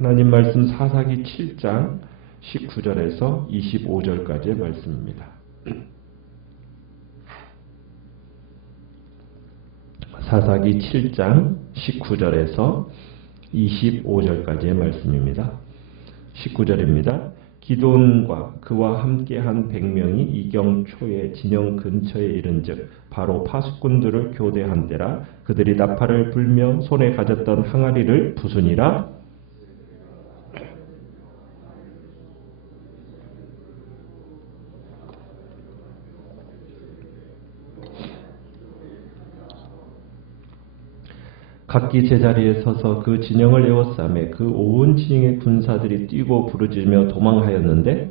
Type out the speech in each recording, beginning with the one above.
하나님 말씀 사사기 7장 19절에서 25절까지의 말씀입니다. 사사기 7장 19절에서 25절까지의 말씀입니다. 19절입니다. 기드온과 그와 함께한 100명이 이경초의 진영 근처에 이른즉 바로 파수꾼들을 교대한 때라. 그들이 나팔을 불며 손에 가졌던 항아리를 부수니라. 각기 제자리에 서서 그 진영을 에워싸매 그 온 진영의 군사들이 뛰고 부르짖으며 도망하였는데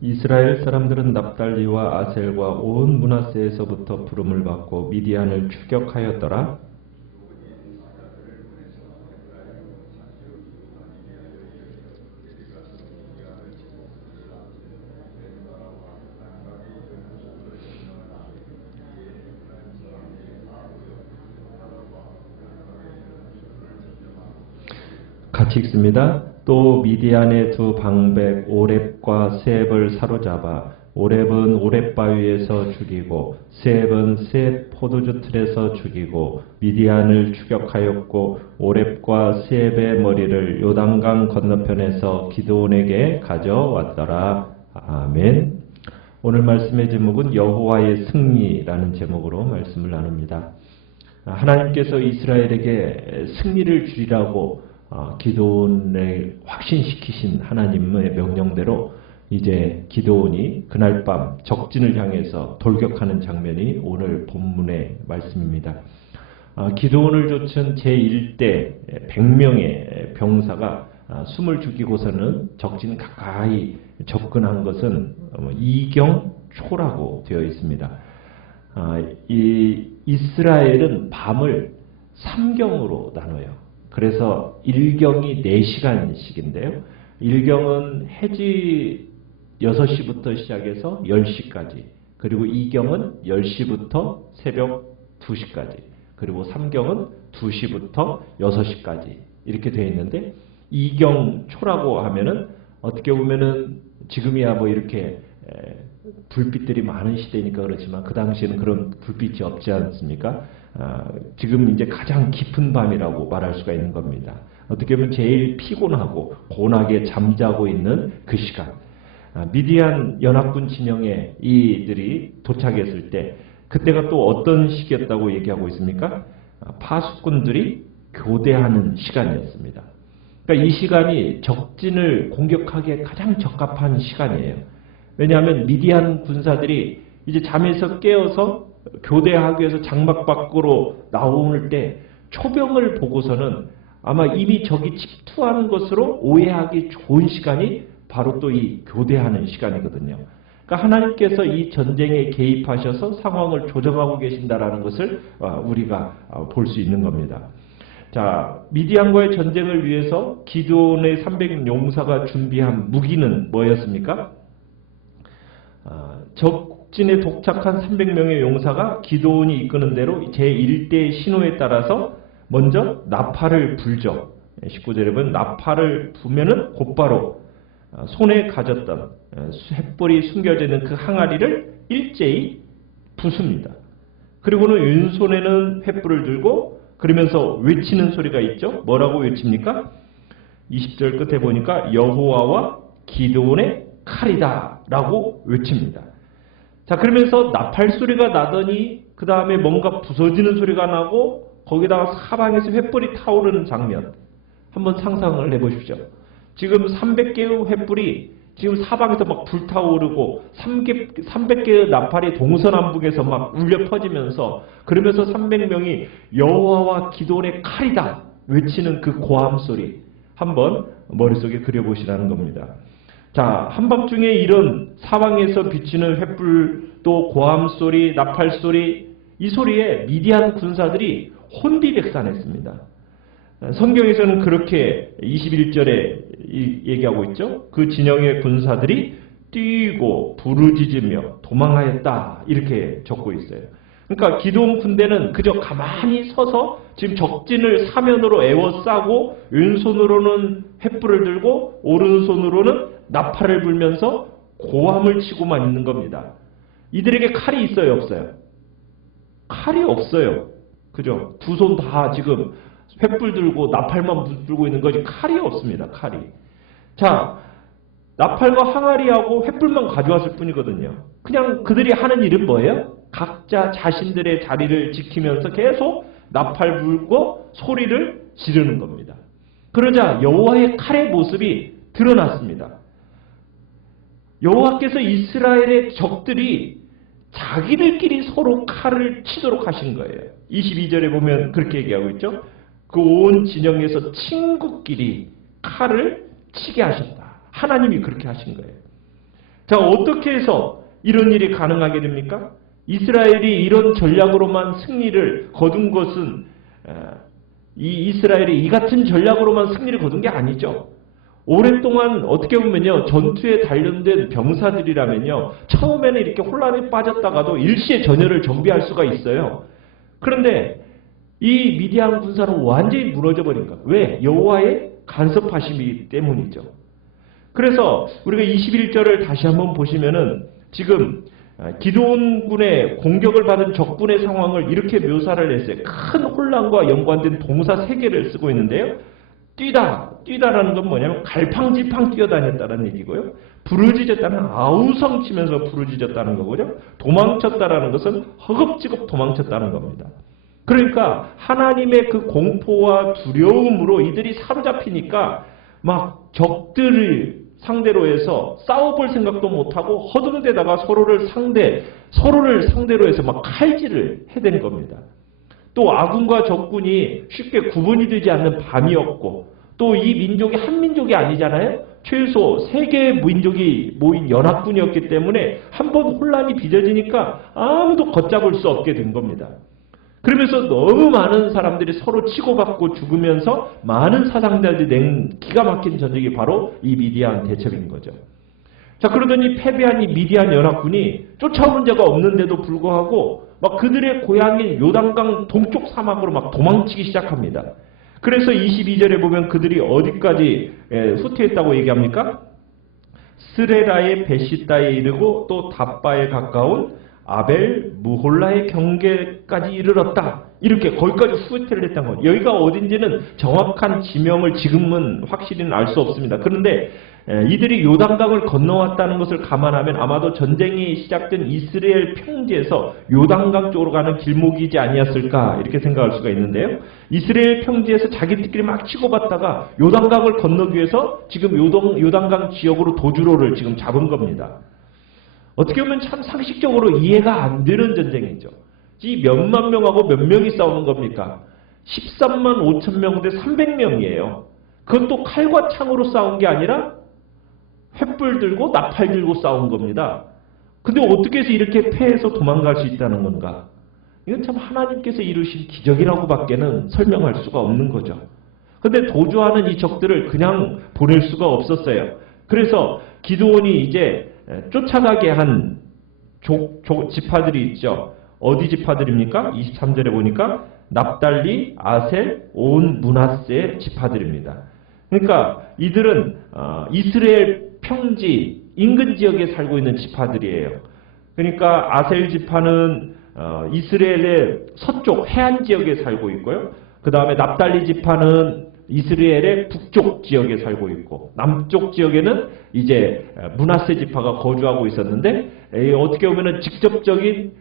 이스라엘 사람들은 납달리와 아셀과 온 므낫세에서부터 부름을 받고 미디안을 추격하였더라. 같이 읽습니다. 또 미디안의 두 방백 오렙과 셋을 사로잡아 오렙은 오렙 바위에서 죽이고 셋은 셋 포도주 틀에서 죽이고 미디안을 추격하였고 오렙과 셋의 머리를 요단강 건너편에서 기드온에게 가져왔더라. 아멘. 오늘 말씀의 제목은 여호와의 승리라는 제목으로 말씀을 나눕니다. 하나님께서 이스라엘에게 승리를 주리라고 기드온을 확신시키신 하나님의 명령대로 이제 기드온이 그날 밤 적진을 향해서 돌격하는 장면이 오늘 본문의 말씀입니다. 기드온을 쫓은 제1대 100명의 병사가 숨을 죽이고서는 적진 가까이 접근한 것은 이경초라고 되어 있습니다. 이 이스라엘은 밤을 3경으로 나눠요. 그래서 1경이 4시간씩인데요. 1경은 해지 6시부터 시작해서 10시까지, 그리고 2경은 10시부터 새벽 2시까지, 그리고 3경은 2시부터 6시까지 이렇게 되어 있는데, 2경초라고 하면은 어떻게 보면은 지금이야 뭐 이렇게 불빛들이 많은 시대니까 그렇지만 그 당시에는 그런 불빛이 없지 않습니까? 지금 이제 가장 깊은 밤이라고 말할 수가 있는 겁니다. 어떻게 보면 제일 피곤하고 곤하게 잠자고 있는 그 시간. 미디안 연합군 진영에 이들이 도착했을 때 그때가 또 어떤 시기였다고 얘기하고 있습니까? 파수꾼들이 교대하는 시간이었습니다. 그러니까 이 시간이 적진을 공격하기에 가장 적합한 시간이에요. 왜냐하면 미디안 군사들이 이제 잠에서 깨어서 교대하기 위해서 장막 밖으로 나오는 때 초병을 보고서는 아마 이미 적이 침투하는 것으로 오해하기 좋은 시간이 바로 또 이 교대하는 시간이거든요. 그러니까 하나님께서 이 전쟁에 개입하셔서 상황을 조정하고 계신다라는 것을 우리가 볼 수 있는 겁니다. 자, 미디안과의 전쟁을 위해서 기드온의 300용사가 준비한 무기는 뭐였습니까? 적진에 도착한 300명의 용사가 기드온이 이끄는 대로 제1대 신호에 따라서 먼저 나팔을 불죠. 19절에 보면 나팔을 부면은 곧바로 손에 가졌던 횃불이 숨겨져 있는 그 항아리를 일제히 부숩니다. 그리고는 왼손에는 횃불을 들고 그러면서 외치는 소리가 있죠. 뭐라고 외칩니까? 20절 끝에 보니까 여호와와 기드온의 칼이다 라고 외칩니다. 자, 그러면서 나팔 소리가 나더니 그 다음에 뭔가 부서지는 소리가 나고 거기다가 사방에서 횃불이 타오르는 장면 한번 상상을 해보십시오. 지금 300개의 횃불이 지금 사방에서 막 불타오르고 300개의 나팔이 동서남북에서 막 울려 퍼지면서 그러면서 300명이 여호와와 기드온의 칼이다 외치는 그 고함 소리 한번 머릿속에 그려보시라는 겁니다. 자, 한밤중에 이런 사방에서 비치는 횃불 또 고함 소리, 나팔 소리 이 소리에 미디안 군사들이 혼비백산했습니다. 성경에서는 그렇게 21절에 얘기하고 있죠. 그 진영의 군사들이 뛰고 부르짖으며 도망하였다 이렇게 적고 있어요. 그러니까 기드온 군대는 그저 가만히 서서 지금 적진을 사면으로 에워싸고 왼손으로는 횃불을 들고 오른손으로는 나팔을 불면서 고함을 치고만 있는 겁니다. 이들에게 칼이 있어요, 없어요? 칼이 없어요. 그죠? 두 손 다 지금 횃불 들고 나팔만 들고 있는 거지 칼이 없습니다. 칼이. 자, 나팔과 항아리하고 횃불만 가져왔을 뿐이거든요. 그냥 그들이 하는 일은 뭐예요? 각자 자신들의 자리를 지키면서 계속 나팔 불고 소리를 지르는 겁니다. 그러자 여호와의 칼의 모습이 드러났습니다. 여호와께서 이스라엘의 적들이 자기들끼리 서로 칼을 치도록 하신 거예요. 22절에 보면 그렇게 얘기하고 있죠. 그 온 진영에서 친구끼리 칼을 치게 하셨다. 하나님이 그렇게 하신 거예요. 자, 어떻게 해서 이런 일이 가능하게 됩니까? 이스라엘이 이런 전략으로만 승리를 거둔 것은 이스라엘이 이 같은 전략으로만 승리를 거둔 게 아니죠. 오랫동안 어떻게 보면요, 전투에 단련된 병사들이라면요, 처음에는 이렇게 혼란에 빠졌다가도 일시에 전열을 정비할 수가 있어요. 그런데 이 미디안 군사는 완전히 무너져 버린 것. 왜? 여호와의 간섭하심이기 때문이죠. 그래서 우리가 21절을 다시 한번 보시면은 지금 기드온 군의 공격을 받은 적군의 상황을 이렇게 묘사를 했어요. 큰 혼란과 연관된 동사 3개를 쓰고 있는데요. 뛰다라는 건 뭐냐면 갈팡질팡 뛰어다녔다는 얘기고요. 부르짖었다는 아우성 치면서 부르짖었다는 거고요. 도망쳤다라는 것은 허겁지겁 도망쳤다는 겁니다. 그러니까 하나님의 그 공포와 두려움으로 이들이 사로잡히니까 막 적들을 상대로 해서 싸워볼 생각도 못하고 허둥대다가 서로를 상대로 해서 막 칼질을 해댄 겁니다. 또 아군과 적군이 쉽게 구분이 되지 않는 밤이었고 또 이 민족이 한 민족이 아니잖아요. 최소 3개의 민족이 모인 연합군이었기 때문에 한번 혼란이 빚어지니까 아무도 걷잡을 수 없게 된 겁니다. 그러면서 너무 많은 사람들이 서로 치고받고 죽으면서 많은 사상자들이 낸 기가 막힌 전쟁이 바로 이 미디안 대첩인 거죠. 자, 그러더니 패배한 이 미디안 연합군이 쫓아오는 자가 없는데도 불구하고 막 그들의 고향인 요단강 동쪽 사막으로 막 도망치기 시작합니다. 그래서 22절에 보면 그들이 어디까지 후퇴했다고 얘기합니까? 스레라의 베시다에 이르고 또 답바에 가까운 아벨 무홀라의 경계까지 이르렀다. 이렇게 거기까지 후퇴를 했다는 거예요. 여기가 어딘지는 정확한 지명을 지금은 확실히는 알 수 없습니다. 그런데 이들이 요단강을 건너왔다는 것을 감안하면 아마도 전쟁이 시작된 이스라엘 평지에서 요단강 쪽으로 가는 길목이지 아니었을까 이렇게 생각할 수가 있는데요. 이스라엘 평지에서 자기들끼리 막 치고받다가 요단강을 건너기 위해서 지금 요단강 지역으로 도주로를 지금 잡은 겁니다. 어떻게 보면 참 상식적으로 이해가 안 되는 전쟁이죠. 이 몇만 명하고 몇 명이 싸우는 겁니까? 13만 5천 명 대 300명이에요. 그것도 칼과 창으로 싸운 게 아니라 횃불 들고 나팔 들고 싸운 겁니다. 근데 어떻게 해서 이렇게 패해서 도망갈 수 있다는 건가? 이건 참 하나님께서 이루신 기적이라고 밖에는 설명할 수가 없는 거죠. 근데 도주하는 이 적들을 그냥 보낼 수가 없었어요. 그래서 기드온이 이제 쫓아가게 한 지파들이 있죠. 어디 지파들입니까? 23절에 보니까 납달리, 아셀, 온 므낫세 지파들입니다. 그러니까 이들은 이스라엘 평지 인근 지역에 살고 있는 지파들이에요. 그러니까 아셀 지파는 이스라엘의 서쪽 해안 지역에 살고 있고요. 그 다음에 납달리 지파는 이스라엘의 북쪽 지역에 살고 있고 남쪽 지역에는 이제 므낫세 지파가 거주하고 있었는데 어떻게 보면 직접적인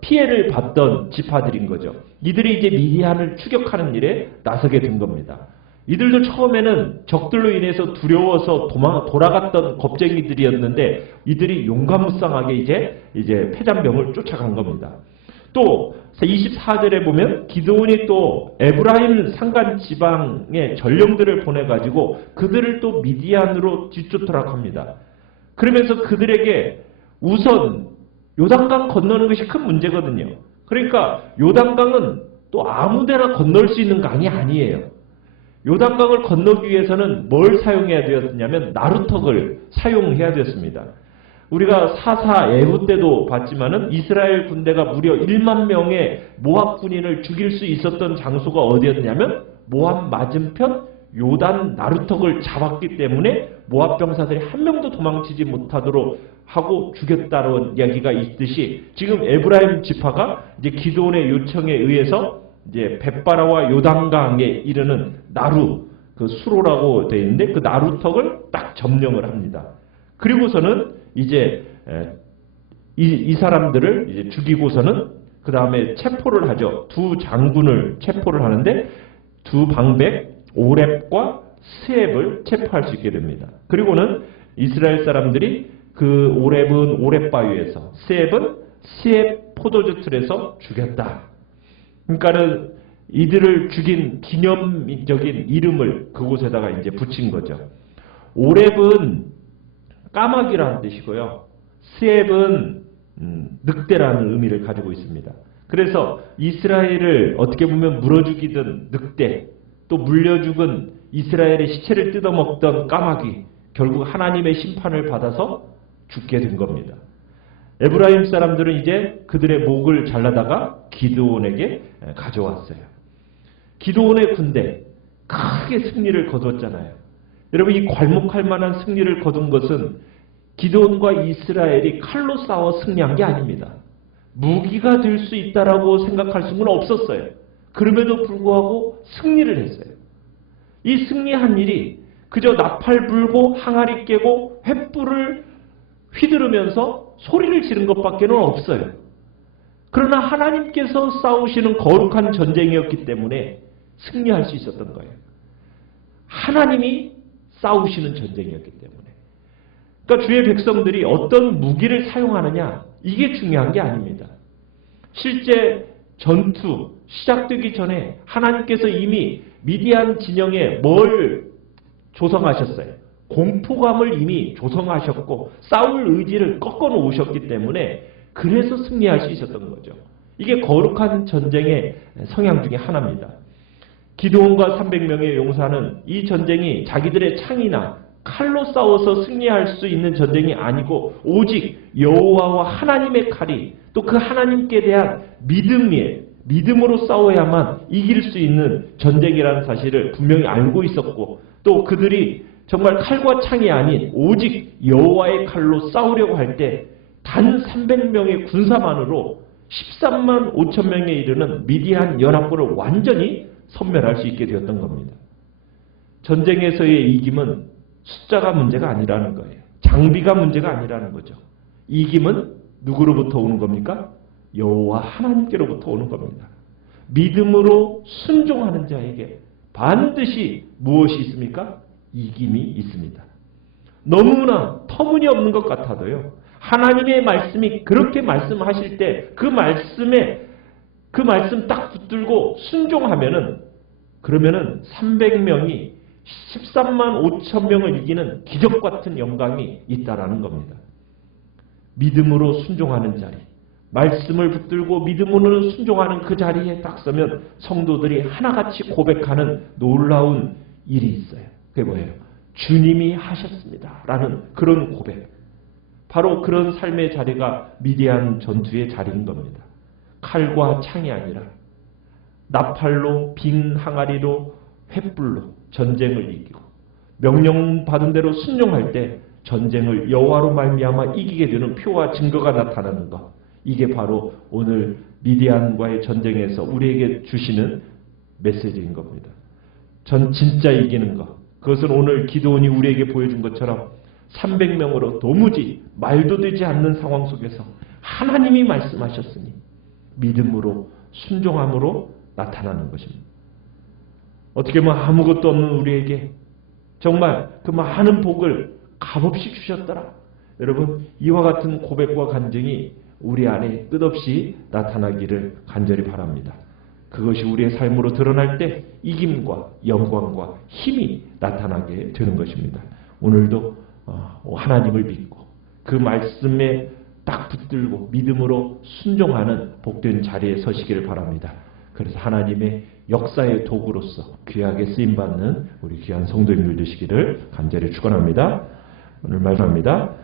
피해를 받던 지파들인 거죠. 이들이 이제 미디안을 추격하는 일에 나서게 된 겁니다. 이들도 처음에는 적들로 인해서 두려워서 돌아갔던 겁쟁이들이었는데 이들이 용감무쌍하게 이제 패잔병을 쫓아간 겁니다. 또 24절에 보면 기드온이 또 에브라임 산간 지방의 전령들을 보내가지고 그들을 또 미디안으로 뒤쫓도록 합니다. 그러면서 그들에게 우선 요단강 건너는 것이 큰 문제거든요. 그러니까 요단강은 또 아무데나 건널 수 있는 강이 아니에요. 요단강을 건너기 위해서는 뭘 사용해야 되었냐면 나루턱을 사용해야 됐습니다. 우리가 사사 예후 때도 봤지만은 이스라엘 군대가 무려 1만 명의 모압 군인을 죽일 수 있었던 장소가 어디였냐면 모압 맞은편 요단 나루턱을 잡았기 때문에 모압 병사들이 한 명도 도망치지 못하도록 하고 죽였다는 이야기가 있듯이 지금 에브라임 지파가 이제 기드온의 요청에 의해서 이제 벳바라와 요단강에 이르는 나루 그 수로라고 되어 있는데 그 나루턱을 딱 점령을 합니다. 그리고서는 이제 이 사람들을 이제 죽이고서는 그 다음에 체포를 하죠. 두 장군을 체포를 하는데 두 방백 오렙과 스앱을 체포할 수 있게 됩니다. 그리고는 이스라엘 사람들이 그 오렙은 오렙바위에서 스앱은 스앱 포도주 틀에서 죽였다. 그러니까는 이들을 죽인 기념적인 이름을 그곳에다가 이제 붙인 거죠. 오렙은 까마귀라는 뜻이고요. 스앱은 늑대라는 의미를 가지고 있습니다. 그래서 이스라엘을 어떻게 보면 물어 죽이던 늑대, 또 물려 죽은 이스라엘의 시체를 뜯어먹던 까마귀, 결국 하나님의 심판을 받아서 죽게 된 겁니다. 에브라임 사람들은 이제 그들의 목을 잘라다가 기드온에게 가져왔어요. 기드온의 군대 크게 승리를 거뒀잖아요. 여러분, 이 괄목할 만한 승리를 거둔 것은 기드온과 이스라엘이 칼로 싸워 승리한 게 아닙니다. 무기가 될 수 있다라고 생각할 수는 없었어요. 그럼에도 불구하고 승리를 했어요. 이 승리한 일이 그저 나팔 불고 항아리 깨고 횃불을 휘두르면서 소리를 지른 것밖에는 없어요. 그러나 하나님께서 싸우시는 거룩한 전쟁이었기 때문에 승리할 수 있었던 거예요. 하나님이 싸우시는 전쟁이었기 때문에. 그러니까 주의 백성들이 어떤 무기를 사용하느냐, 이게 중요한 게 아닙니다. 실제 전투 시작되기 전에 하나님께서 이미 미디안 진영에 뭘 조성하셨어요? 공포감을 이미 조성하셨고 싸울 의지를 꺾어 놓으셨기 때문에 그래서 승리할 수 있었던 거죠. 이게 거룩한 전쟁의 성향 중에 하나입니다. 기드온과 300명의 용사는 이 전쟁이 자기들의 창이나 칼로 싸워서 승리할 수 있는 전쟁이 아니고 오직 여호와와 하나님의 칼이 또 그 하나님께 대한 믿음으로 싸워야만 이길 수 있는 전쟁이라는 사실을 분명히 알고 있었고, 또 그들이 정말 칼과 창이 아닌 오직 여호와의 칼로 싸우려고 할 때 단 300명의 군사만으로 13만 5천 명에 이르는 미디안 연합군을 완전히 섬멸할 수 있게 되었던 겁니다. 전쟁에서의 이김은 숫자가 문제가 아니라는 거예요. 장비가 문제가 아니라는 거죠. 이김은 누구로부터 오는 겁니까? 여호와 하나님께로부터 오는 겁니다. 믿음으로 순종하는 자에게 반드시 무엇이 있습니까? 이김이 있습니다. 너무나 터무니없는 것 같아도요, 하나님의 말씀이 그렇게 말씀하실 때 그 말씀 딱 붙들고 순종하면은, 그러면은 300명이 13만 5천 명을 이기는 기적 같은 영광이 있다라는 겁니다. 믿음으로 순종하는 자리, 말씀을 붙들고 믿음으로 순종하는 그 자리에 딱 서면 성도들이 하나같이 고백하는 놀라운 일이 있어요. 그게 뭐예요? 주님이 하셨습니다 라는 그런 고백. 바로 그런 삶의 자리가 미디안 전투의 자리인 겁니다. 칼과 창이 아니라 나팔로, 빈 항아리로, 횃불로 전쟁을 이기고 명령받은 대로 순종할 때 전쟁을 여호와로 말미암아 이기게 되는 표와 증거가 나타나는 것. 이게 바로 오늘 미디안과의 전쟁에서 우리에게 주시는 메시지인 겁니다. 진짜 이기는 것. 그것은 오늘 기드온이 우리에게 보여준 것처럼 300명으로 도무지 말도 되지 않는 상황 속에서 하나님이 말씀하셨으니 믿음으로 순종함으로 나타나는 것입니다. 어떻게 보면 아무것도 없는 우리에게 정말 그 많은 복을 값없이 주셨더라. 여러분, 이와 같은 고백과 간증이 우리 안에 끝없이 나타나기를 간절히 바랍니다. 그것이 우리의 삶으로 드러날 때 이김과 영광과 힘이 나타나게 되는 것입니다. 오늘도 하나님을 믿고 그 말씀에 딱 붙들고 믿음으로 순종하는 복된 자리에 서시기를 바랍니다. 그래서 하나님의 역사의 도구로서 귀하게 쓰임받는 우리 귀한 성도님들 되시기를 간절히 축원합니다. 오늘 말씀합니다.